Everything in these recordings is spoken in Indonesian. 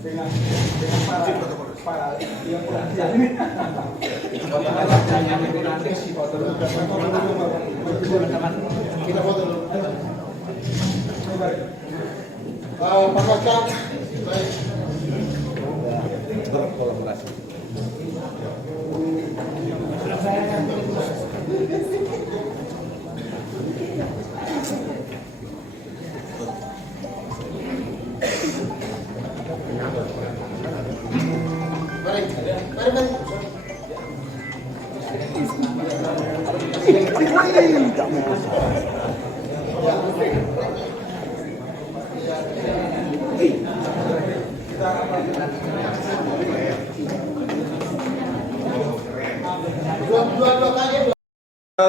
dengan para yang kita foto dulu. Pakaikan kolaborasi.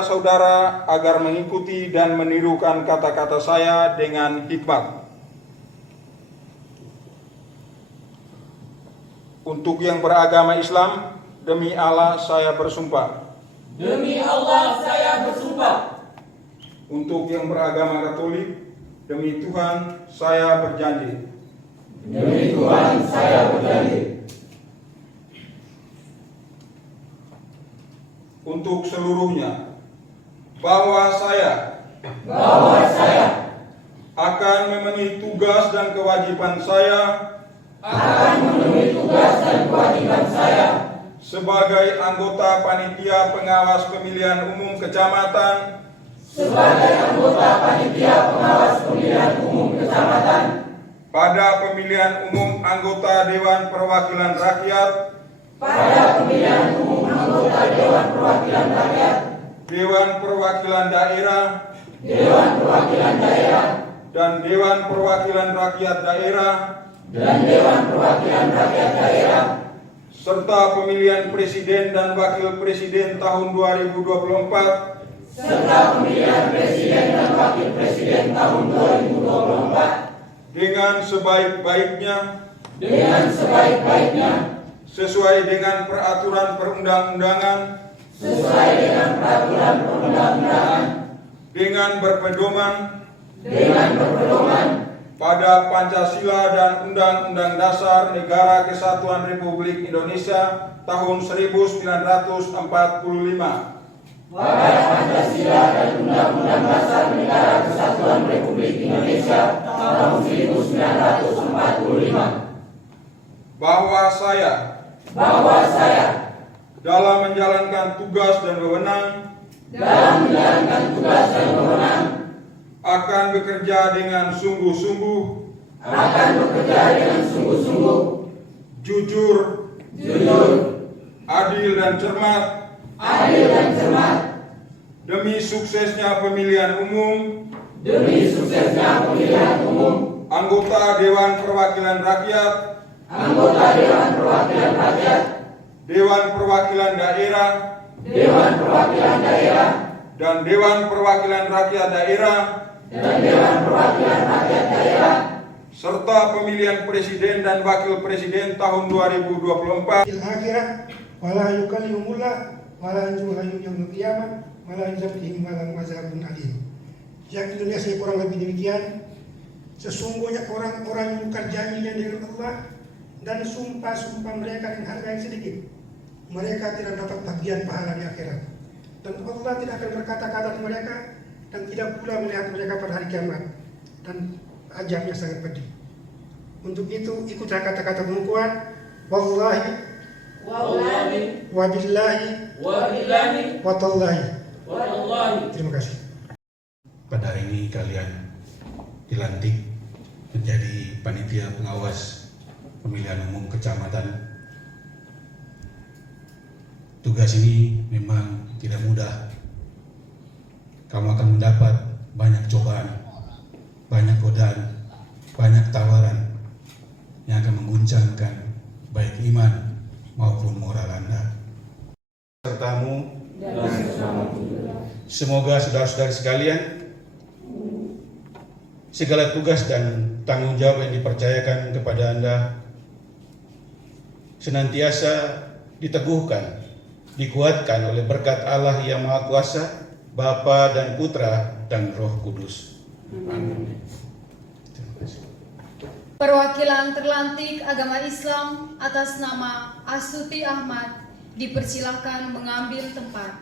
Saudara agar mengikuti dan menirukan kata-kata saya dengan hikmat. Untuk yang beragama Islam, demi Allah saya bersumpah. Demi Allah saya bersumpah. Untuk yang beragama Katolik, demi Tuhan saya berjanji. Demi Tuhan saya berjanji. Untuk seluruhnya, bahwa saya akan memenuhi tugas dan kewajiban saya sebagai anggota panitia pengawas pemilihan umum kecamatan pada pemilihan umum anggota Dewan Perwakilan Rakyat Dewan Perwakilan Daerah dan Dewan Perwakilan Rakyat Daerah serta pemilihan presiden dan wakil presiden tahun 2024 dengan sebaik-baiknya sesuai dengan peraturan perundang-undangan dengan berpedoman pada Pancasila dan Undang-Undang Dasar Negara Kesatuan Republik Indonesia tahun 1945. Pada Pancasila dan Undang-Undang Dasar Negara Kesatuan Republik Indonesia tahun 1945. Bahwa saya dalam menjalankan tugas dan wewenang akan bekerja dengan sungguh-sungguh, jujur, adil dan cermat, demi suksesnya pemilihan umum, anggota Dewan Perwakilan Rakyat, Dewan Perwakilan Daerah, dan Dewan Perwakilan Rakyat Daerah, serta pemilihan presiden dan wakil presiden tahun 2024. Akhirah wala yukallimullah wala yuhayyu yaumil qiyamah wala yuzakkihim walam azabun alim. Yang Indonesia kurang lebih demikian. Sesungguhnya orang-orang yang ingkar janjinya dengan Allah dan sumpah-sumpah mereka dengan harga yang sedikit, mereka tidak dapat bagian pahala di akhirat. Dan Allah tidak akan berkata-kata kepada mereka dan tidak pula melihat mereka pada hari kiamat, dan azabnya sangat pedih. Untuk itu ikutlah kata-kata pengukuhan wallahi wabillahi watallahi. Terima kasih. Pada hari ini kalian dilantik menjadi panitia pengawas pemilihan umum kecamatan. Tugas ini memang tidak mudah. Kamu akan mendapat banyak cobaan, banyak godaan, banyak tawaran yang akan mengguncangkan baik iman maupun moral Anda. Sertamu, semoga saudara-saudari sekalian, segala tugas dan tanggung jawab yang dipercayakan kepada Anda senantiasa diteguhkan, dikuatkan oleh berkat Allah yang Maha Kuasa, Bapa dan Putra dan Roh Kudus. Amin. Perwakilan terlantik agama Islam atas nama Astuti Ahmad dipersilakan mengambil tempat.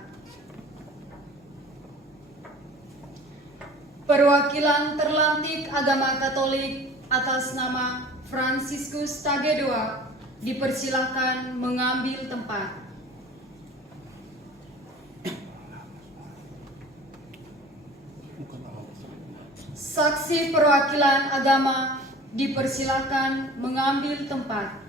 Perwakilan terlantik agama Katolik atas nama Fransiskus Tagedua dipersilakan mengambil tempat. Saksi perwakilan agama dipersilakan mengambil tempat.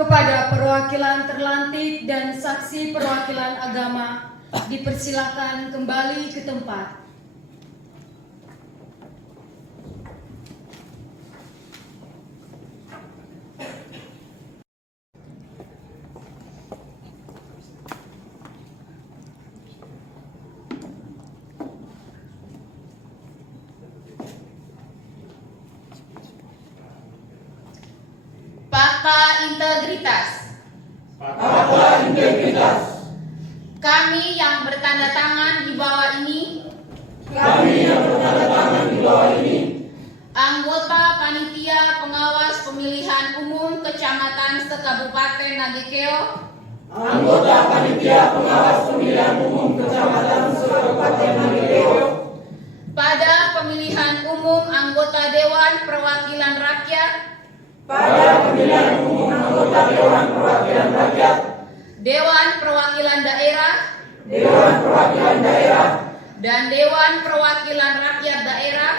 Kepada perwakilan terlantik dan saksi perwakilan agama dipersilakan kembali ke tempat. Fakta integritas. Kami yang bertanda tangan di bawah ini. Anggota Panitia Pengawas Pemilihan Umum Kecamatan Sekabupaten Nagekeo. Pada pemilihan umum anggota Dewan Perwakilan Rakyat. Dewan Perwakilan Daerah. Dan Dewan Perwakilan Rakyat Daerah.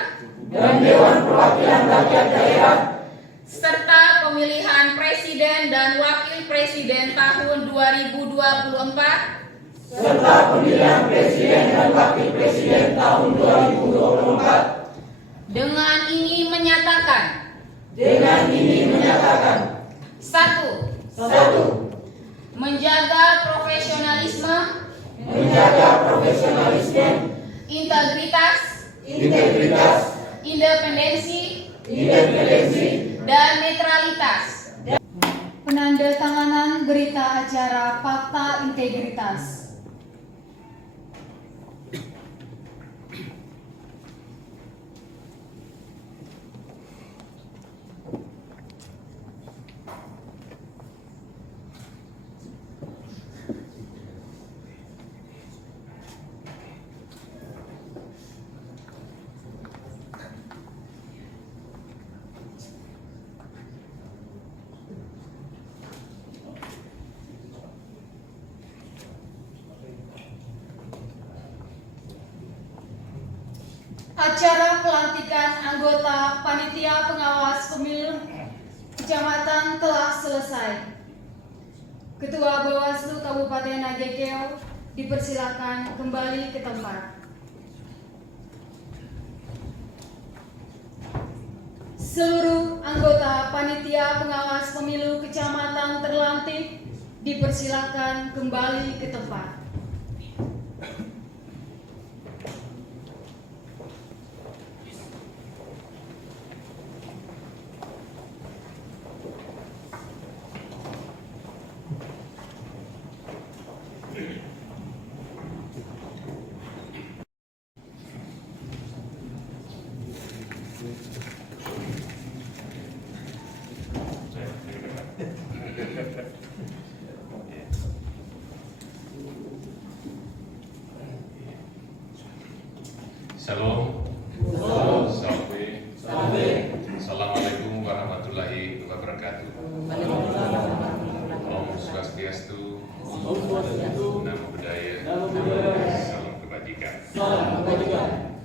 Serta pemilihan Presiden dan Wakil Presiden tahun 2024. Dengan ini menyatakan. Satu. Menjaga profesionalisme. Integritas. Independensi. Dan netralitas. Penandatanganan berita acara fakta integritas. Acara pelantikan anggota Panitia Pengawas Pemilu Kecamatan telah selesai. Ketua Bawaslu Kabupaten Nagekeo dipersilakan kembali ke tempat. Seluruh anggota Panitia Pengawas Pemilu Kecamatan terlantik dipersilakan kembali ke tempat. Shalom. Salam kebajikan.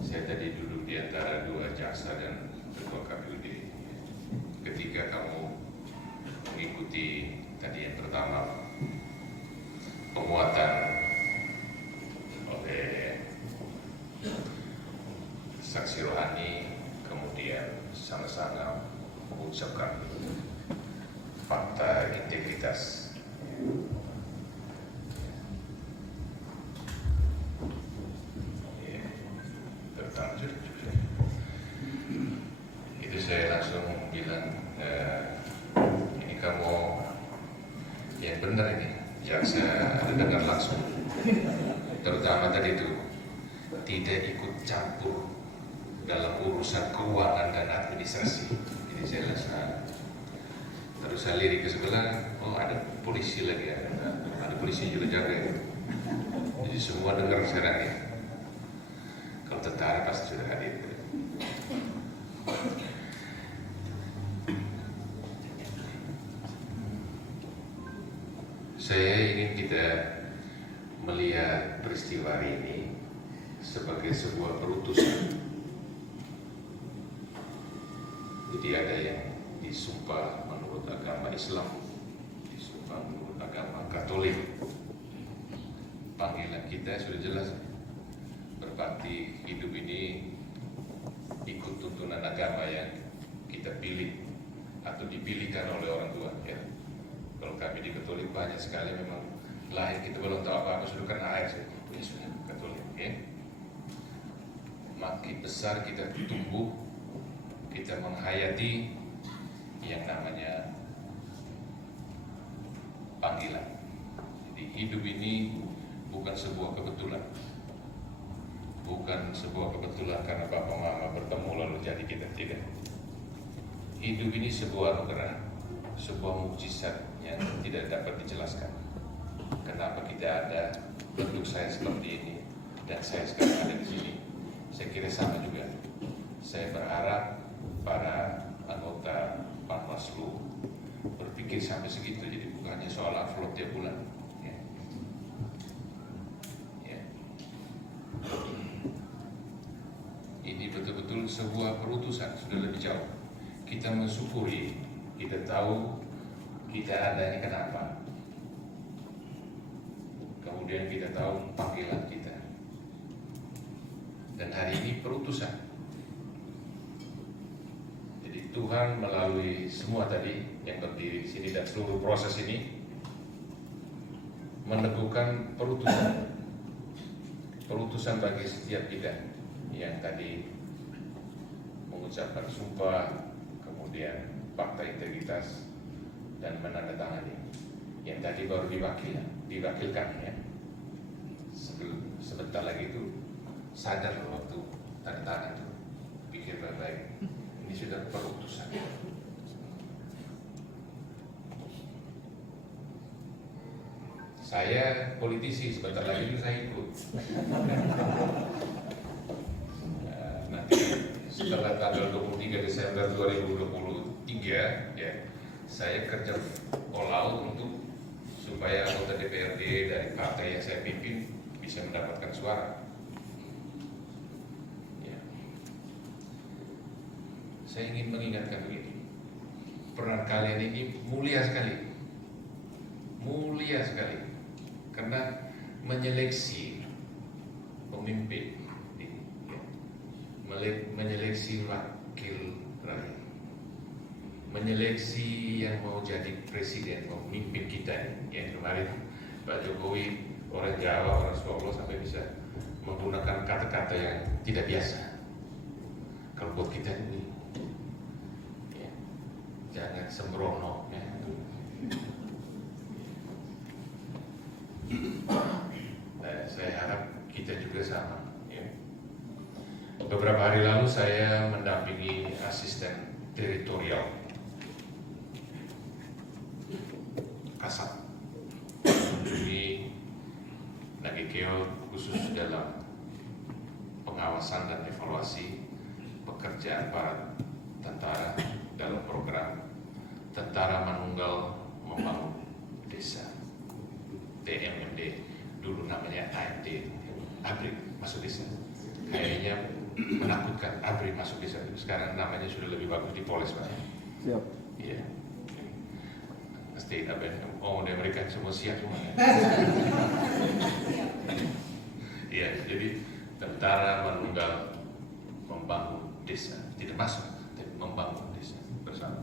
Saya tadi duduk di antara dua jaksa dan ketua KPUD. Ketika kamu mengikuti tadi yang pertama penguatan oleh saksi rohani, kemudian sama-sama mengucapkan fakta integritas. Tentang jujur. Itu saya langsung bilang, ini kamu yang benar ini, jaksa ada dengar langsung. Terutama tadi itu tidak ikut campur dalam urusan keuangan dan administrasi. Jadi saya langsung terus saya lirik ke sebelah, oh ada polisi lagi, ada polisi juga jaga ya. Jadi semua dengar sekarang ya. Kalau tentara pasti sudah hadir. Saya ingin kita melihat peristiwa hari ini sebagai sebuah perutusan. Jadi ada yang disumpah menurut agama Islam, disumpah menurut agama Katolik. Panggilan kita sudah jelas, berbakti hidup ini ikut tuntunan agama yang kita pilih atau dipilihkan oleh orang tua ya. Kalau kami di Katolik banyak sekali memang lahir kita belum tahu apa-apa sudah kena air ya sudah Katolik ya. Makin besar kita tumbuh, kita menghayati yang namanya panggilan. Jadi hidup ini bukan sebuah kebetulan. Bukan sebuah kebetulan karena Bapak Mama bertemu lalu jadi kita, tidak. Hidup ini sebuah anugerah, sebuah mukjizat yang tidak dapat dijelaskan. Kenapa kita ada, bentuk saya seperti ini dan saya sekarang ada di sini. Saya kira sama juga. Saya berharap para anggota Panwaslu berpikir sampai segitu, jadi bukannya soal upload tiap bulan. Ya. Ya. Ini betul-betul sebuah perutusan, sudah lebih jauh. Kita mensyukuri, kita tahu kita ada ini kenapa. Kemudian kita tahu panggilan kita. Dan hari ini perutusan. Jadi Tuhan melalui semua tadi yang berdiri di sini dan seluruh proses ini meneguhkan perutusan. Perutusan bagi setiap kita yang tadi mengucapkan sumpah, kemudian fakta integritas dan menandatangani. Yang tadi baru diwakilkan ya. Sebentar lagi itu sadar loh waktu tanda tangan itu, pikir baik-baik. Ini sudah perutusan. Saya politisi, sebentar lagi itu saya ikut. Nanti setelah tanggal 23 Desember 2023 ya, saya kerja all out untuk supaya anggota DPRD dari partai yang saya pimpin bisa mendapatkan suara. Ya. Saya ingin mengingatkan begini, peran kalian ini mulia sekali, karena menyeleksi pemimpin, menyeleksi wakil rakyat, menyeleksi yang mau jadi presiden, pemimpin kita. Yang kemarin Pak Jokowi orang Jawa, orang Solo sampai bisa menggunakan kata-kata yang tidak biasa. Kalau buat kita ini, ya, jangan sembrono. Ya. Saya harap kita juga sama. Ya. Beberapa hari lalu saya mendampingi asisten teritorial Kasat mengunjungi Nagekeo khusus dalam pengawasan dan evaluasi pekerjaan para tentara dalam program Tentara Manunggal Membangun Desa TMM. update ABRI masuk desa. Kayaknya menakutkan ABRI masuk desa. Sekarang namanya sudah lebih bagus di Polis, Pak. Siap. Iya. State ABRI, di Amerika semua siap semua. Iya, jadi tentara menunggal membangun desa, tidak masuk, tapi membangun desa bersama.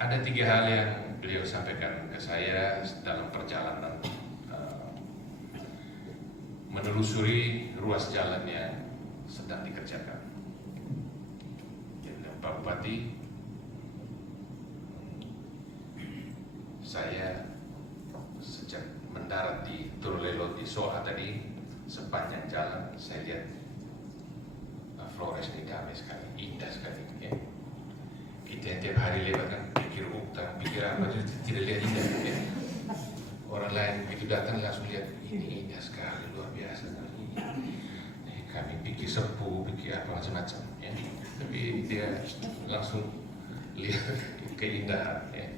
Ada 3 hal yang beliau sampaikan ke saya dalam perjalanan menelusuri ruas jalan yang sedang dikerjakan. Jadi, Pak Bupati, saya sejak mendarat di Turlelo di Soa tadi, sepanjang jalan saya lihat Flores ini damai sekali, indah sekali. Ya. Kita yang tiap hari lewat kan pikir utang, pikir apa, tidak lihat indah. Ya. Orang lain begitu datang langsung lihat ini indah sekali, luar biasa. Kami pikir serpu, pikir apa macam-macam. Ya. Tapi dia langsung lihat keindahan, ya.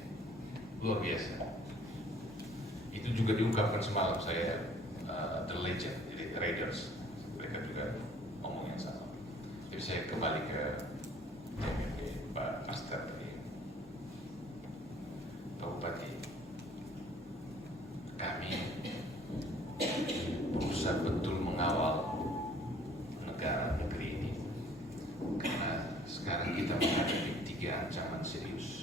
Luar biasa. Itu juga diungkapkan semalam saya The Legend, jadi Raiders, mereka juga ngomong yang sama. Jadi saya kembali ke DPRD Pak Aster tadi. Pak Bupati, kami berusaha betul mengawal negara negeri ini karena sekarang kita menghadapi 3 ancaman serius.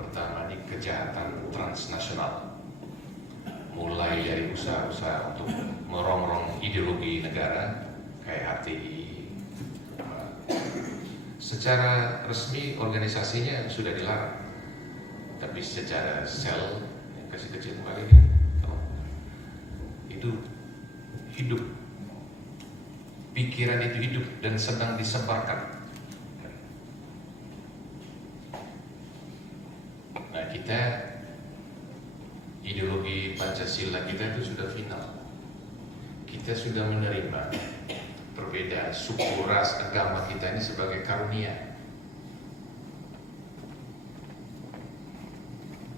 Pertama ini kejahatan transnasional, mulai dari usaha-usaha untuk merongrong ideologi negara kayak HTI. Secara resmi organisasinya sudah dilarang, tapi secara sel yang kecil-kecil kembali ini itu hidup, pikiran itu hidup dan sedang disebarkan. Kita ideologi Pancasila kita itu sudah final. Kita sudah menerima perbedaan suku, ras, agama kita ini sebagai karunia.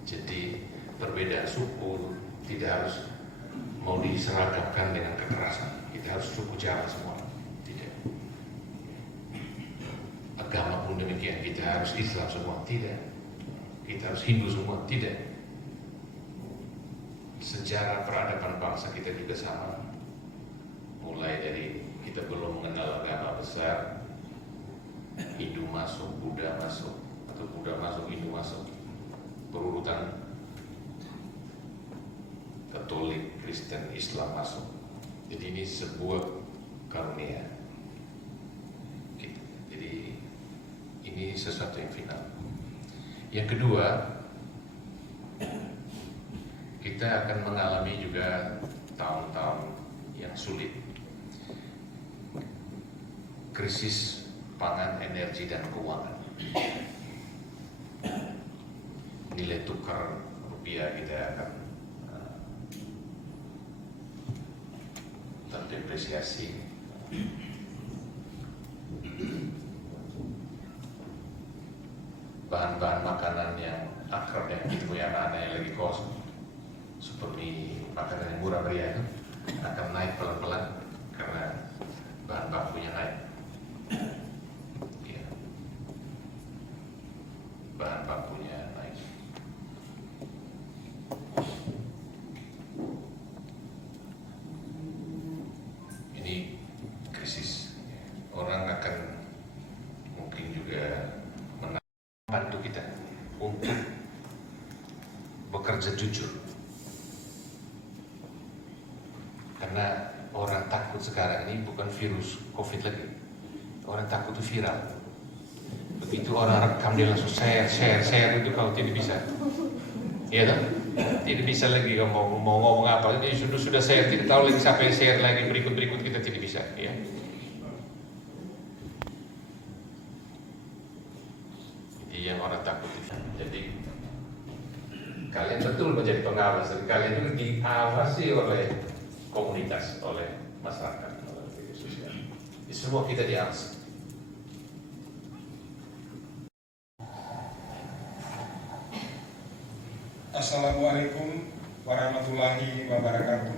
Jadi perbedaan suku tidak harus mau diseragamkan dengan kekerasan. Kita harus suku Jawa semua. Tidak. Agama pun demikian. Kita harus Islam semua. Tidak. Kita harus Hindu semua, tidak. Sejarah peradaban bangsa kita juga sama. Mulai dari kita belum mengenal agama besar, Hindu masuk, Buddha masuk, atau Buddha masuk, Hindu masuk, berurutan Katolik, Kristen, Islam masuk. Jadi ini sebuah karunia. Jadi ini sesuatu yang final. Yang kedua, kita akan mengalami juga tahun-tahun yang sulit. Krisis pangan, energi, dan keuangan. Nilai tukar rupiah kita akan terdepresiasi. Bahan-bahan makanan yang akrab yang ditemui anak-anak yang lagi kosong, seperti makanan yang murah meriah itu akan naik pelan-pelan karena bahan bakunya naik. Ya. Bahan bakunya naik. Ini krisis. Orang akan mungkin juga bantu kita untuk bekerja jujur, karena orang takut sekarang ini bukan virus COVID lagi, orang takut itu viral. Begitu orang rekam dia langsung share itu kalau tidak bisa, iya kan? Tidak bisa lagi kalau mau ngomong apa, ini sudah share, tidak tahu lagi siapa yang share lagi berikut kita tidak bisa, ya. Yang orang takut itu. Jadi kalian betul menjadi pengawas, dan kalian juga diawasi oleh komunitas, oleh masyarakat, oleh media sosial. Di semua kita diawasi. Assalamualaikum warahmatullahi wabarakatuh.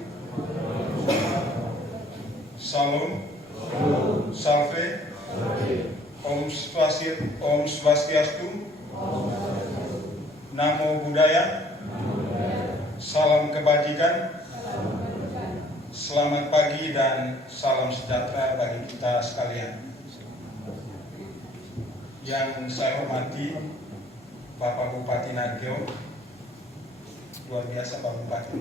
Salam, Salve, Om Swastiastu, Namo Buddhaya, salam kebajikan, selamat pagi dan salam sejahtera bagi kita sekalian. Yang saya hormati Bapak Bupati Nagio, luar biasa Pak Bupati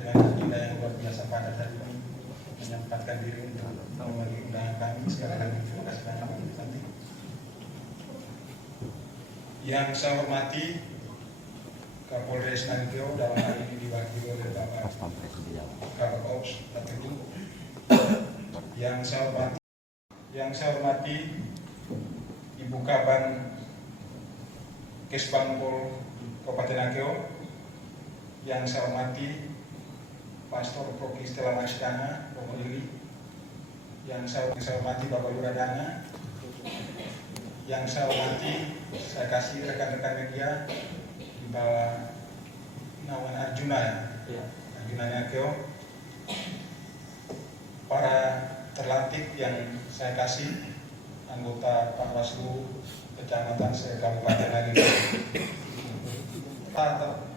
dengan agenda yang luar biasa pada hari ini menyempatkan diri untuk memenuhi undangan kami. Sekali lagi terima kasih banyak Pak Bupati. Yang saya hormati Kapolres Nagio, dalam hal ini diwakili oleh Bapak Kabak Ops Teguh. Yang saya hormati Ibu Kaban Kesbangpol Kabupaten Nagio. Yang saya hormati Pastor Proki Stella Maestana Pemilih. Yang saya hormati Bapak Lurah Dana. Yang saya hormati, saya kasih rekan-rekan media di bawah naungan Arjuna ya, Arjuna Nagio. Para terlatih yang saya kasih, anggota Panwaslu Kecamatan Kabupaten Nagio.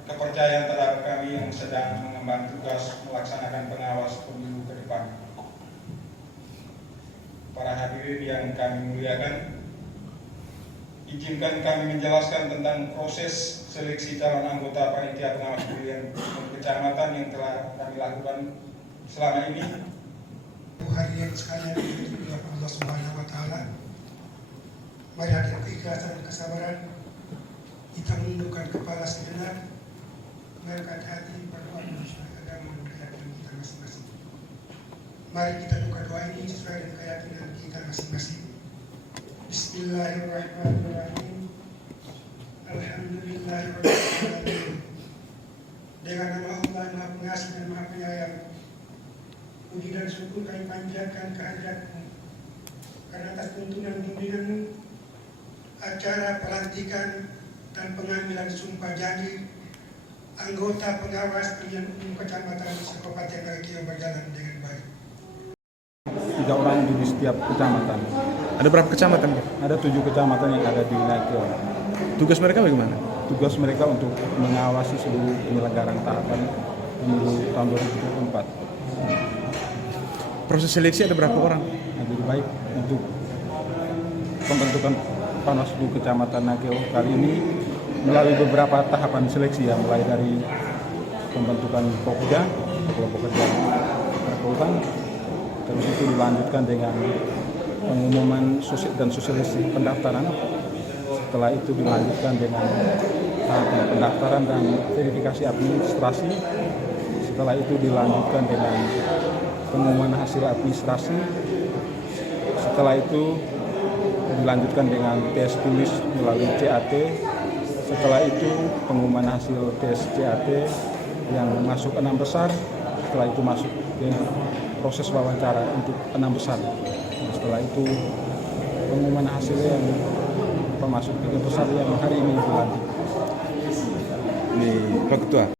Kepercayaan terhadap kami yang sedang mengemban tugas melaksanakan pengawas pemilu ke depan. Para hadirin yang kami muliakan, izinkan kami menjelaskan tentang proses seleksi calon anggota panitia pengawas pemilihan kecamatan yang telah kami lakukan selama ini. Hadirin sekalian dimuliakan oleh Allah Subhanahu wa taala. Mari hadir keikhlasan dan kesabaran. Kita menundukkan kepala sejenak, mengangkat hati, berdoa sesuai agama dan keyakinan kita masing-masing. Mari kita buka doa ini sesuai dengan keyakinan kita masing-masing. Bismillahirrahmanirrahim. Alhamdulillahirrahmanirrahim. Dengan nama Allah yang Maha Pengasih dan Maha Penyayang, puji dan syukur kami panjatkan kehadirat-Mu karena atas tuntunan bimbingan-Mu, acara pelantikan dan pengambilan sumpah janji anggota pengawas pemilihan umum kecamatan Kabupaten Nagio berjalan dengan baik. 3 orang di setiap kecamatan. Ada berapa kecamatan? Ada 7 kecamatan yang ada di Nagio. Tugas mereka bagaimana? Tugas mereka untuk mengawasi seluruh penyelenggaraan tahapan pemilu tahun 2024. Proses seleksi ada berapa orang? Nah, jadi baik untuk pembentukan Panwaslu Kecamatan Nagio kali ini melalui beberapa tahapan seleksi ya, mulai dari pembentukan Pokja, kelompok kerja Perpuluhan, terus itu dilanjutkan dengan pengumuman dan sosialisasi pendaftaran. Setelah itu dilanjutkan dengan tahapan pendaftaran dan verifikasi administrasi. Setelah itu dilanjutkan dengan pengumuman hasil administrasi. Setelah itu dilanjutkan dengan tes tulis melalui CAT. Setelah itu pengumuman hasil tes CAT yang masuk 6 besar. Setelah itu masuk ke proses wawancara untuk 6 besar. Nah, setelah itu pengumuman hasilnya yang masuk 3 besar yang hari ini dilantik. Ini Pak Ketua.